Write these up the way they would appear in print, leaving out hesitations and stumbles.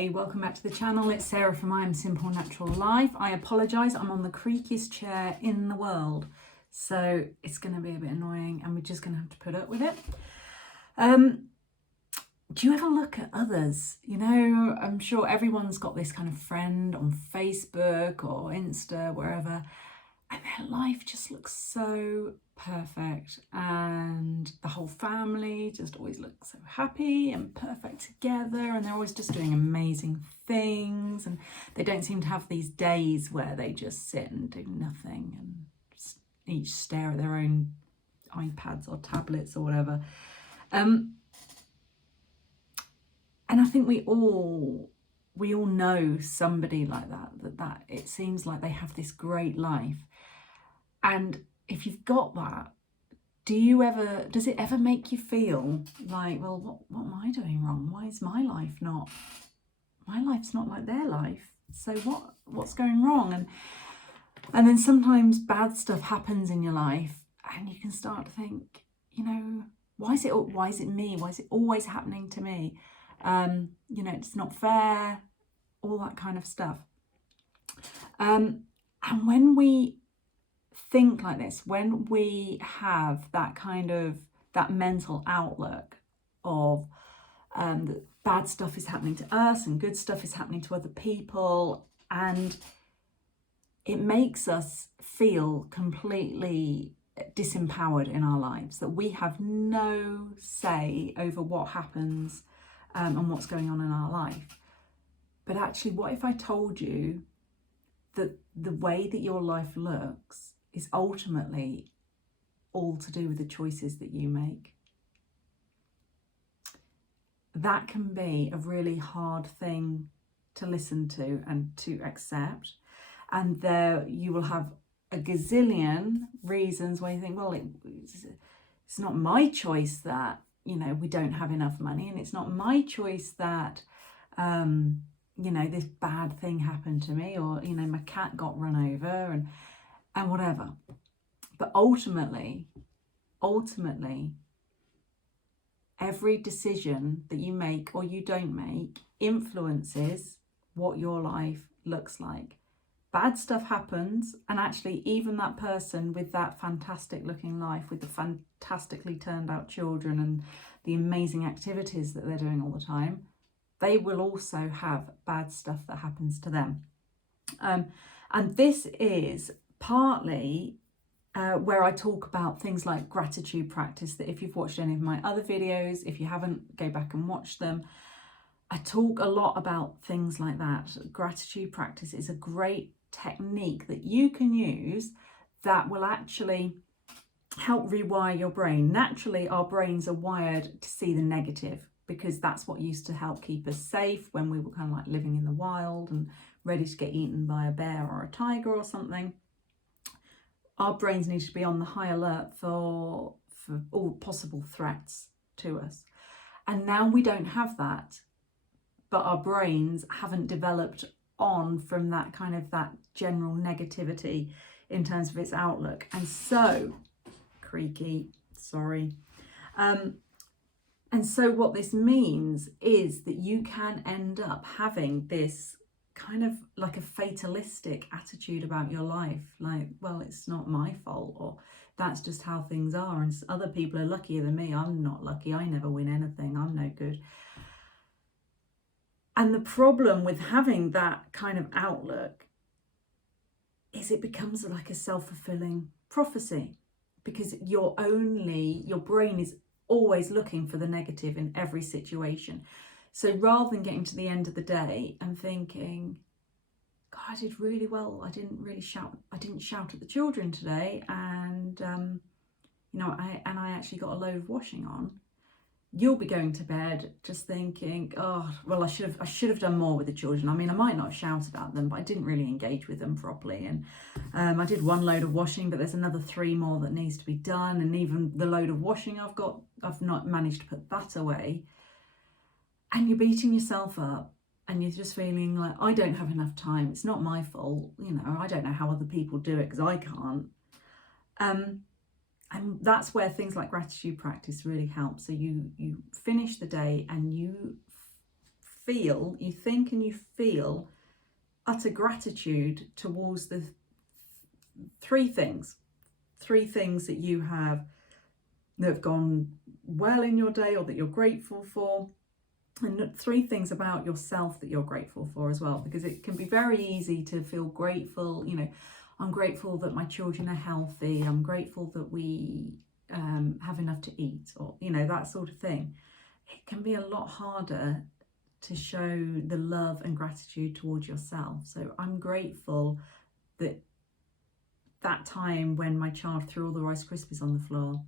Hey, welcome back to the channel. It's Sarah from I Am Simple Natural Life. I apologise, I'm on the creakiest chair in the world, so it's going to be a bit annoying and we're just going to have to put up with it. Do you ever look at others? You know, I'm sure everyone's got this kind of friend on Facebook or Insta, wherever, and their life just looks so perfect and the whole family just always looks so happy and perfect together and they're always just doing amazing things, and they don't seem to have these days where they just sit and do nothing and just each stare at their own iPads or tablets or whatever. And I think we all know somebody like that it seems like they have this great life. And if you've got that, does it ever make you feel like, well, what am I doing wrong? Why is my life's not like their life? So what's going wrong? And then sometimes bad stuff happens in your life and you can start to think, you know, why is it me? Why is it always happening to me? You know, it's not fair, all that kind of stuff. And when we think like this, when we have that mental outlook of that bad stuff is happening to us and good stuff is happening to other people, and it makes us feel completely disempowered in our lives, that we have no say over what happens and what's going on in our life. But actually, what if I told you that the way that your life looks is ultimately all to do with the choices that you make? That can be a really hard thing to listen to and to accept. And there you will have a gazillion reasons why you think, well, it's not my choice that, you know, we don't have enough money, and it's not my choice that you know, this bad thing happened to me, or, you know, my cat got run over and whatever. But ultimately, every decision that you make or you don't make influences what your life looks like. Bad stuff happens, and actually even that person with that fantastic looking life, with the fantastically turned out children and the amazing activities that they're doing all the time, they will also have bad stuff that happens to them. And this is partly where I talk about things like gratitude practice, that if you've watched any of my other videos, if you haven't, go back and watch them. I talk a lot about things like that. Gratitude practice is a great technique that you can use that will actually help rewire your brain. Naturally, our brains are wired to see the negative, because that's what used to help keep us safe when we were kind of like living in the wild and ready to get eaten by a bear or a tiger or something. Our brains need to be on the high alert for all possible threats to us. And now we don't have that, but our brains haven't developed on from that kind of that general negativity in terms of its outlook. And so, creaky, sorry. And so what this means is that you can end up having this kind of like a fatalistic attitude about your life. Like, well, it's not my fault, or that's just how things are. And other people are luckier than me. I'm not lucky. I never win anything. I'm no good. And the problem with having that kind of outlook is it becomes like a self-fulfilling prophecy, because your brain is always looking for the negative in every situation. So rather than getting to the end of the day and thinking, God, I did really well, I didn't shout at the children today, and you know, I actually got a load of washing on, you'll be going to bed just thinking, oh, well, I should have done more with the children. I mean, I might not have shouted at them, but I didn't really engage with them properly. And I did one load of washing, but there's another 3 more that needs to be done. And even the load of washing I've not managed to put that away. And you're beating yourself up, and you're just feeling like, I don't have enough time. It's not my fault. You know, I don't know how other people do it because I can't. And that's where things like gratitude practice really help. So you finish the day and you you think and you feel utter gratitude towards the three things that you have that have gone well in your day or that you're grateful for, and three things about yourself that you're grateful for as well, because it can be very easy to feel grateful. You know, I'm grateful that my children are healthy, I'm grateful that we have enough to eat, or, you know, that sort of thing. It can be a lot harder to show the love and gratitude towards yourself. So I'm grateful that time when my child threw all the Rice Krispies on the floor,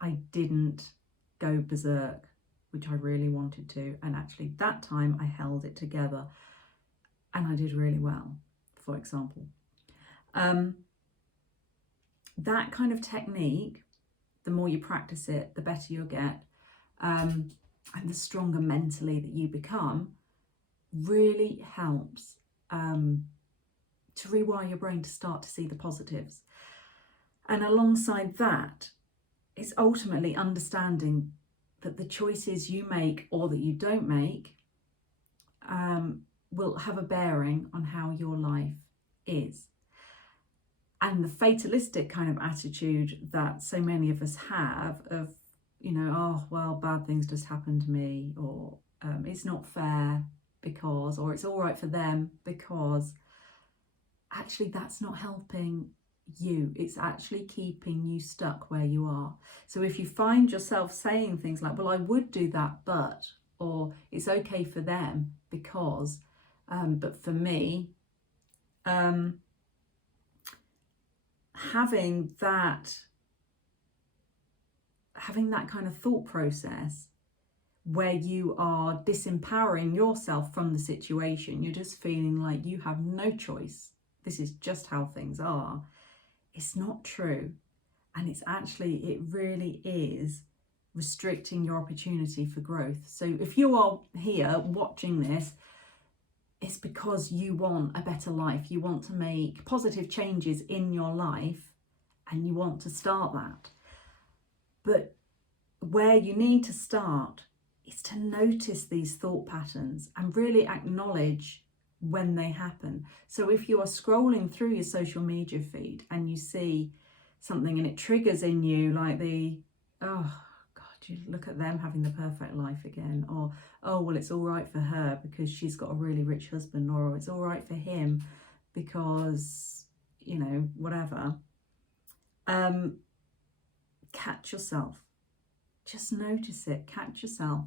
I didn't go berserk, which I really wanted to. And actually that time I held it together and I did really well, for example. That kind of technique, the more you practice it, the better you'll get. And the stronger mentally that you become, really helps to rewire your brain to start to see the positives. And alongside that, it's ultimately understanding that the choices you make or that you don't make will have a bearing on how your life is. And the fatalistic kind of attitude that so many of us have of, you know, oh, well, bad things just happen to me, or it's not fair because, or it's all right for them because, actually that's not helping you. It's actually keeping you stuck where you are. So if you find yourself saying things like, well, I would do that, but, or it's okay for them because, but for me, having that kind of thought process where you are disempowering yourself from the situation, you're just feeling like you have no choice, this is just how things are, it's not true. And it's actually, it really is restricting your opportunity for growth. So if you are here watching this, it's because you want a better life, you want to make positive changes in your life, and you want to start that. But where you need to start is to notice these thought patterns and really acknowledge when they happen. So if you are scrolling through your social media feed and you see something and it triggers in you like oh God, you look at them having the perfect life again, or oh, well, it's all right for her because she's got a really rich husband, or it's all right for him because, you know, whatever. Catch yourself. Just notice it, catch yourself,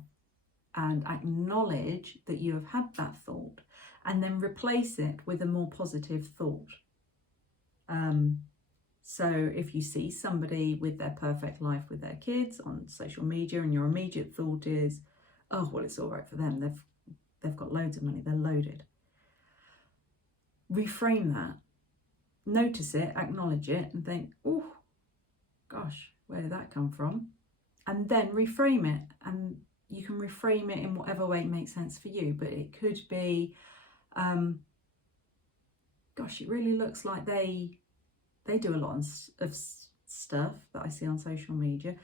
and acknowledge that you have had that thought, and then replace it with a more positive thought. So if you see somebody with their perfect life with their kids on social media and your immediate thought is, oh, well, it's all right for them, they've got loads of money, they're loaded. Reframe that. Notice it, acknowledge it, and think, oh, gosh, where did that come from? And then reframe it, and you can reframe it in whatever way makes sense for you. But it could be, gosh, it really looks like they do a lot of stuff that I see on social media.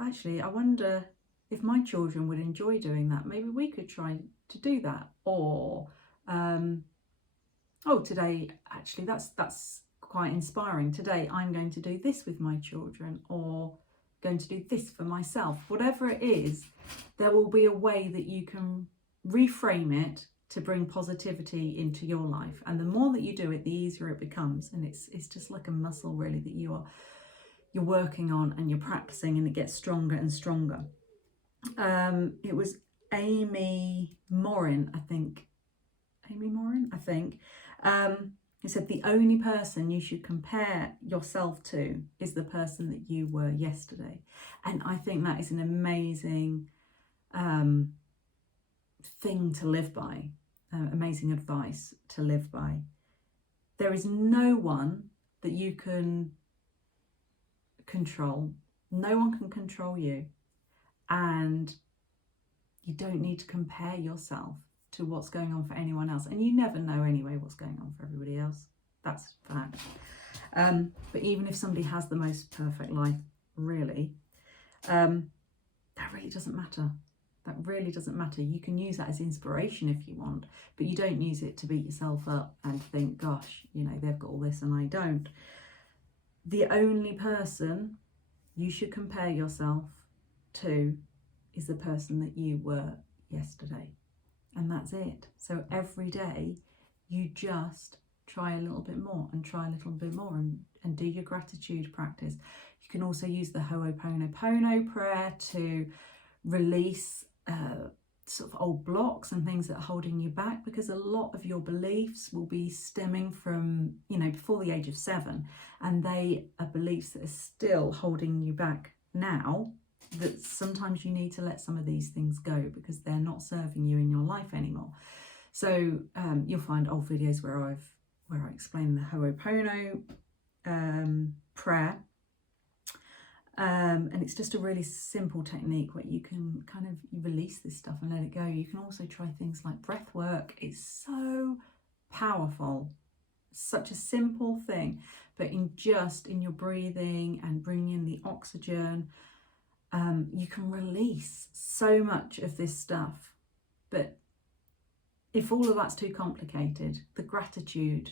Actually, I wonder if my children would enjoy doing that. Maybe we could try to do that. Or, oh, today, actually, that's quite inspiring. Today, I'm going to do this with my children, or going to do this for myself. Whatever it is, there will be a way that you can reframe it to bring positivity into your life. And the more that you do it, the easier it becomes. And it's just like a muscle, really, that you're working on and you're practicing, and it gets stronger and stronger. It was Amy Morin, I think, who said the only person you should compare yourself to is the person that you were yesterday. And I think that is an amazing thing to live by, amazing advice to live by. There is no one that you can control. No one can control you. And you don't need to compare yourself to what's going on for anyone else. And you never know anyway what's going on for everybody else. That's fact. But even if somebody has the most perfect life, really, that really doesn't matter. That really doesn't matter. You can use that as inspiration if you want, but you don't use it to beat yourself up and think, gosh, you know, they've got all this and I don't. The only person you should compare yourself to is the person that you were yesterday. And that's it. So every day you just try a little bit more and try a little bit more and do your gratitude practice. You can also use the Ho'oponopono prayer to release sort of old blocks and things that are holding you back, because a lot of your beliefs will be stemming from, you know, before the age of 7, and they are beliefs that are still holding you back now, that sometimes you need to let some of these things go because they're not serving you in your life anymore. So you'll find old videos where I explain the Ho'opono prayer. And it's just a really simple technique where you can kind of release this stuff and let it go. You can also try things like breath work. It's so powerful, such a simple thing, but in your breathing and bringing in the oxygen, you can release so much of this stuff. But if all of that's too complicated, the gratitude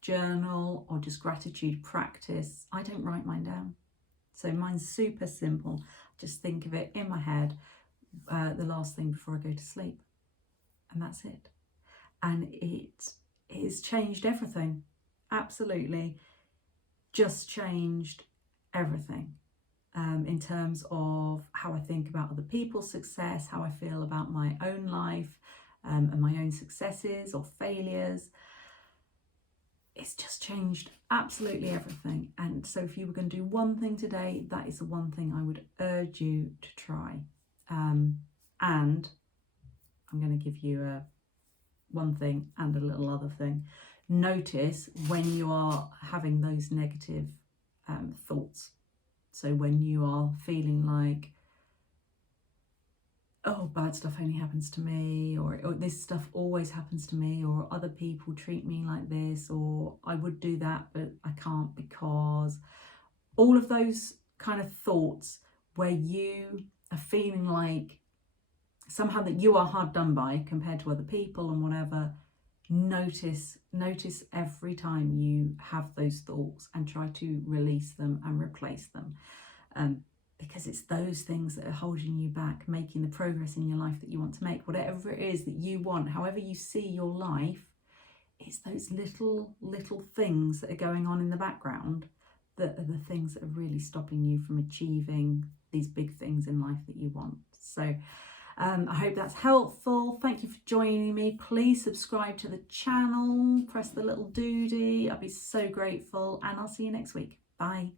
journal or just gratitude practice, I don't write mine down. So mine's super simple. Just think of it in my head the last thing before I go to sleep. And that's it. And it has changed everything. Absolutely. Just changed everything. In terms of how I think about other people's success, how I feel about my own life and my own successes or failures. It's just changed absolutely everything. And so if you were going to do one thing today, that is the one thing I would urge you to try. And I'm going to give you one thing and a little other thing. Notice when you are having those negative thoughts. So when you are feeling like, oh, bad stuff only happens to me, or this stuff always happens to me, or other people treat me like this, or I would do that, but I can't because, all of those kind of thoughts where you are feeling like somehow that you are hard done by compared to other people and whatever, notice every time you have those thoughts and try to release them and replace them. Because it's those things that are holding you back, making the progress in your life that you want to make. Whatever it is that you want, however you see your life, it's those little things that are going on in the background that are the things that are really stopping you from achieving these big things in life that you want. So I hope that's helpful. Thank you for joining me. Please subscribe to the channel, press the little doodie. I'll be so grateful, and I'll see you next week. Bye.